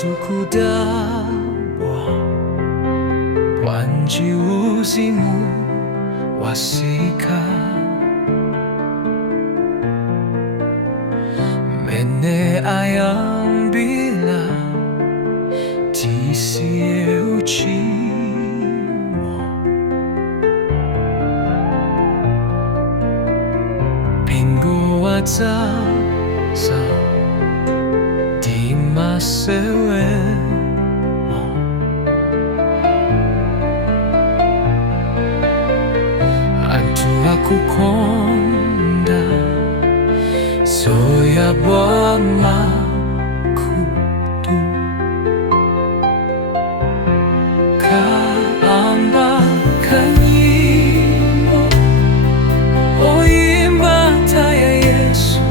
tukudabwa wanji uzimu wasika mene ayambila tisie uchimo pingu wataza dimasewe kukonda soya bwana kutu kaamba kanyimo oimba taya Yesu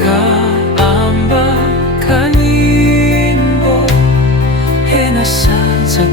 kaamba kanyimbo hena sanza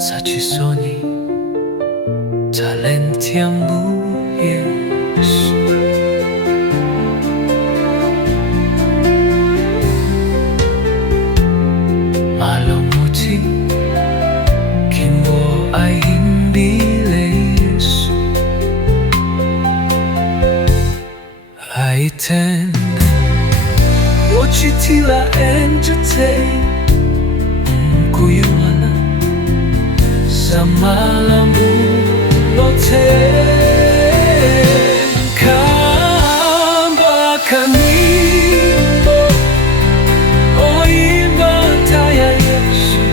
Sacisoni talentiamu Yesu malamuti kimbo aimbile Yesu aitende ochitila entertain kuyuala Samalambu lote kamba kanimbo oimba taya Yesu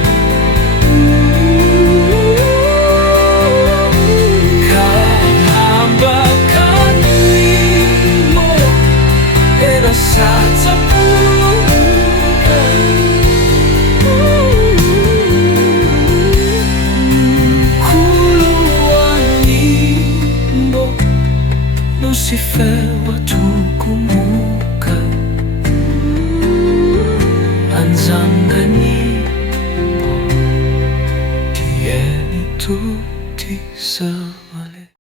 kamba kanimbo era sata Lucifer watukumuka anzangani tieni tutti